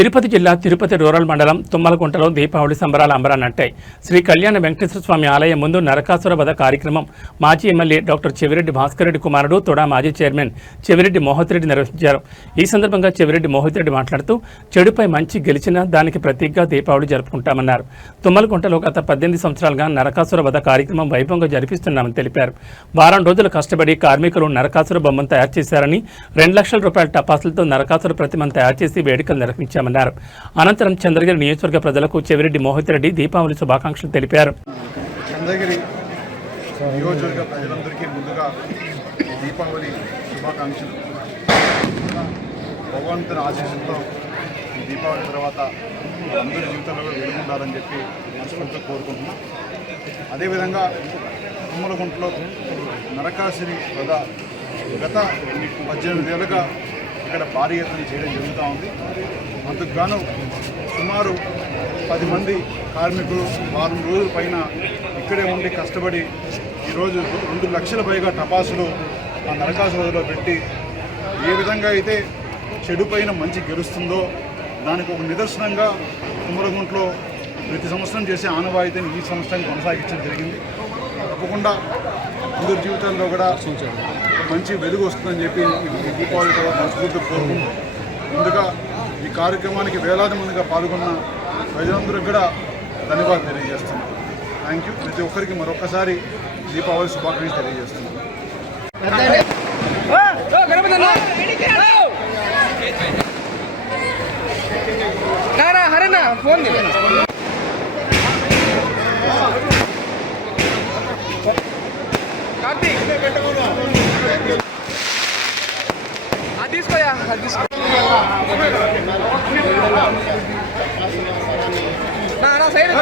తిరుపతి జిల్లా తిరుపతి రూరల్ మండలం తుమ్మలకుంటలో దీపావళి సంబరాల అంబరాన్నంటాయి. శ్రీ కళ్యాణ వెంకటేశ్వర స్వామి ఆలయం ముందు నరకాసుర వధ కార్యక్రమం మాజీ ఎమ్మెల్యే డాక్టర్ చెవిరెడ్డి భాస్కర్ రెడ్డి కుమారుడు తొడా మాజీ చైర్మన్ చెవిరెడ్డి మోహిత్ రెడ్డి నిర్వహించారు. ఈ సందర్భంగా చెవిరెడ్డి మోహిత్ రెడ్డి మాట్లాడుతూ చెడుపై మంచి గెలిచినా దానికి ప్రతీకగా దీపావళి జరుపుకుంటామన్నారు. తుమ్మలకుంటలో గత 18 సంవత్సరాలుగా నరకాసుర వధ కార్యక్రమం వైభవంగా జరిపిస్తున్నామని తెలిపారు. వారం రోజులు కష్టపడి కార్మికులు నరకాసుర బొమ్మను తయారు చేశారని 2 లక్షల రూపాయల టపాసులతో నరకాసుర ప్రతిమను తయారు చేసి వేడుకలు నిర్వహించారు. అనంతరం చంద్రగిరి నియోజకవర్గ ప్రజలకు చెవిరెడ్డి మోహిత్ రెడ్డి దీపావళి శుభాకాంక్షలు తెలిపారు. చంద్రగిరి నియోజకవర్గ ప్రజలందరికీ ముందుగా దీపావళి శుభాకాంక్షలు. భగవంతుని ఆశీస్సులతో ఈ దీపావళి తర్వాత అందరి జీవితంలో వెలుగుండాలని చెప్పి మనస్ఫూర్తిగా కోరుకుంటున్నాం. అదేవిధంగా తుమ్మలగుంటలో నరకాసురి వధ గత 18 ఏళ్ళుగా ఇక్కడ భారీ ఎత్తున చేయడం జరుగుతూ ఉంది. అందుకు గాను సుమారు 10 మంది కార్మికులు వారం రోజుల పైన ఇక్కడే ఉండి కష్టపడి ఈరోజు 2 లక్షల పైగా టపాసులు ఆ నరకాసురలో పెట్టి ఏ విధంగా అయితే చెడు పైన మంచి గెలుస్తుందో దానికి ఒక నిదర్శనంగా తుమ్మలగుంటలో ప్రతి సంవత్సరం చేసే ఆనవాయితీని ఈ సంవత్సరం కొనసాగించడం జరిగింది. తప్పకుండా అందరి జీవితాల్లో కూడా మంచి వెలుగు వస్తుందని చెప్పి ఈ దీపావళి తర్వాత మనస్ఫూర్తిగా కోరుకుంటాం. ముందుగా ఈ కార్యక్రమానికి వేలాది మందిగా పాల్గొన్న ప్రజలందరికీ కూడా ధన్యవాదాలు తెలియజేస్తున్నాం. Thank you. ప్రతి ఒక్కరికి మరొకసారి దీపావళి శుభాకాంక్షలు తెలియజేస్తున్నాం. తీసుకోయా తీసుకో సైడ్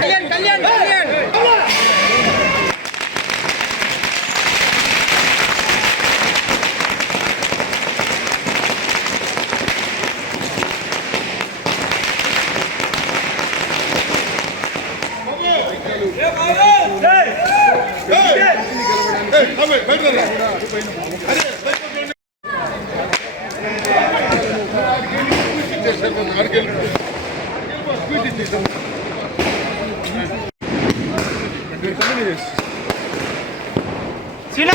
కళ్యాణ్ కళ్యాణ్ కళ్యాణ్ Sina